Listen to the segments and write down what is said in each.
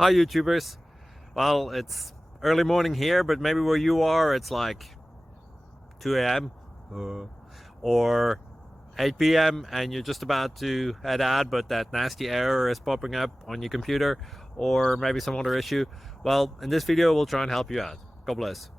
Hi YouTubers. Well, it's early morning here, but maybe where you are it's like 2 a.m. Or 8 p.m. and you're just about to head out, but that nasty error is popping up on your computer, or maybe some other issue. Well, in this video we'll try and help you out. God bless.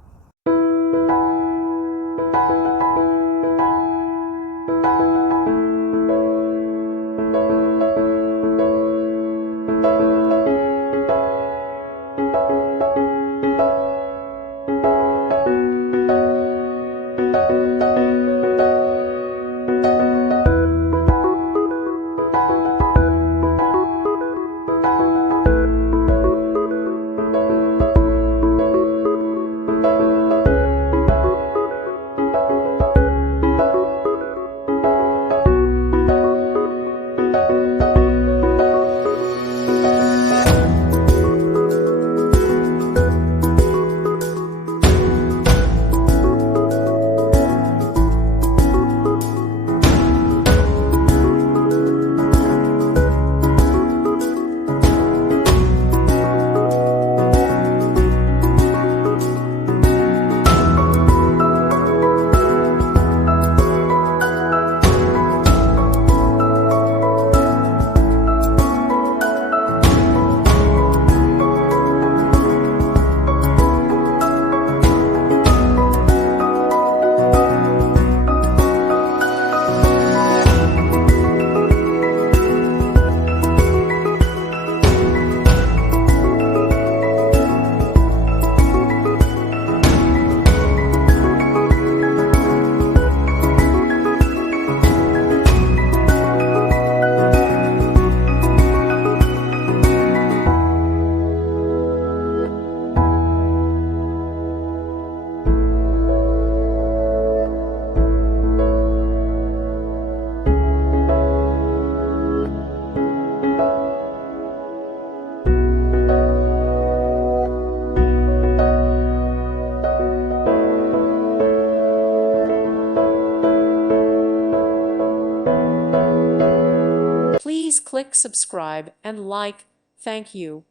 Please click subscribe and like. Thank you.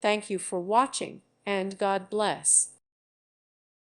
Thank you for watching, and God bless.